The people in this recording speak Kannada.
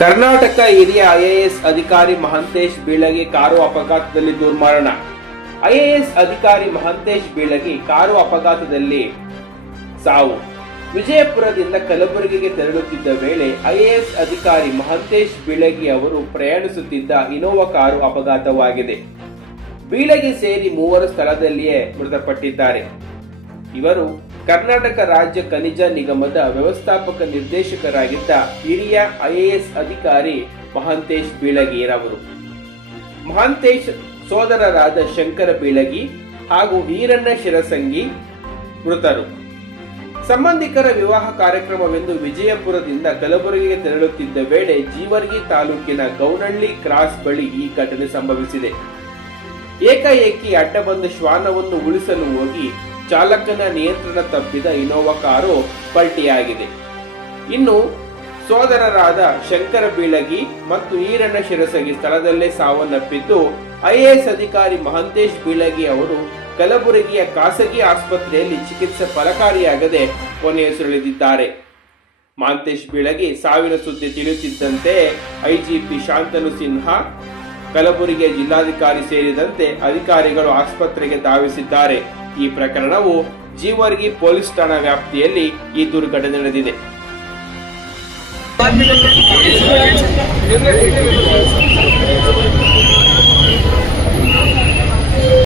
ಕರ್ನಾಟಕ ಹಿರಿಯ ಐಎಎಸ್ ಅಧಿಕಾರಿ ಮಹಂತೇಶ್ ಬೀಳಗಿ ಕಾರು ಅಪಘಾತದಲ್ಲಿ ದುರ್ಮರಣ. ಐಎಎಸ್ ಅಧಿಕಾರಿ ಮಹಂತೇಶ್ ಬೀಳಗಿ ಕಾರು ಅಪಘಾತದಲ್ಲಿ ಸಾವು. ವಿಜಯಪುರದಿಂದ ಕಲಬುರಗಿಗೆ ತೆರಳುತ್ತಿದ್ದ ವೇಳೆ ಐಎಎಸ್ ಅಧಿಕಾರಿ ಮಹಂತೇಶ್ ಬೀಳಗಿ ಅವರು ಪ್ರಯಾಣಿಸುತ್ತಿದ್ದ ಇನೋವಾ ಕಾರು ಅಪಘಾತವಾಗಿದೆ. ಬೀಳಗಿ ಸೇರಿ ಮೂವರು ಸ್ಥಳದಲ್ಲಿಯೇ ಮೃತಪಟ್ಟಿದ್ದಾರೆ. ಇವರು ಕರ್ನಾಟಕ ರಾಜ್ಯ ಖನಿಜ ನಿಗಮದ ವ್ಯವಸ್ಥಾಪಕ ನಿರ್ದೇಶಕರಾಗಿದ್ದ ಹಿರಿಯ ಐಎಎಸ್ ಅಧಿಕಾರಿ ಮಹಾಂತೇಶ್ ಬೀಳಗಿರವರು ಮಹಾಂತೇಶ್ ಸೋದರರಾದ ಶಂಕರ ಬೀಳಗಿ ಹಾಗೂ ಈರಣ್ಣ ಶಿರಸಂಗಿ ಮೃತರು. ಸಂಬಂಧಿಕರ ವಿವಾಹ ಕಾರ್ಯಕ್ರಮವೆಂದು ವಿಜಯಪುರದಿಂದ ಕಲಬುರಗಿಗೆ ತೆರಳುತ್ತಿದ್ದ ವೇಳೆ ಜೀವರ್ಗಿ ತಾಲೂಕಿನ ಗೌನಳ್ಳಿ ಕ್ರಾಸ್ ಬಳಿ ಈ ಘಟನೆ ಸಂಭವಿಸಿದೆ. ಏಕಾಏಕಿ ಅಡ್ಡ ಬಂದ ಶ್ವಾನವನ್ನು ಉಳಿಸಲು ಹೋಗಿ ಚಾಲಕನ ನಿಯಂತ್ರಣ ತಪ್ಪಿದ ಇನೋವಾ ಕಾರು ಪಲ್ಟಿಯಾಗಿದೆ. ಇನ್ನು ಸೋದರರಾದ ಶಂಕರ ಬೀಳಗಿ ಮತ್ತು ಈರಣ್ಣ ಶಿರಸಗಿ ಸ್ಥಳದಲ್ಲೇ ಸಾವನ್ನಪ್ಪಿದ್ದು, ಐಎಎಸ್ ಅಧಿಕಾರಿ ಮಹಂತೇಶ್ ಬೀಳಗಿ ಅವರು ಕಲಬುರಗಿಯ ಖಾಸಗಿ ಆಸ್ಪತ್ರೆಯಲ್ಲಿ ಚಿಕಿತ್ಸೆ ಫಲಕಾರಿಯಾಗದೆ ಕೊನೆಯುಸಿರೆಳೆದಿದ್ದಾರೆ ಮಹಂತೇಶ್ ಬೀಳಗಿ ಸಾವಿನ ಸುದ್ದಿ ತಿಳಿಯುತ್ತಿದ್ದಂತೆ, ಐಜಿಪಿ ಶಾಂತನು ಸಿನ್ಹಾ ಕಲಬುರಗಿಯ ಜಿಲ್ಲಾಧಿಕಾರಿ ಸೇರಿದಂತೆ ಅಧಿಕಾರಿಗಳು ಆಸ್ಪತ್ರೆಗೆ ಧಾವಿಸಿದ್ದಾರೆ. ಈ ಪ್ರಕರಣವು ಜೀವರ್ಗಿ ಪೊಲೀಸ್ ಠಾಣಾ ವ್ಯಾಪ್ತಿಯಲ್ಲಿ ಈ ದುರ್ಘಟನೆ ನಡೆದಿದೆ.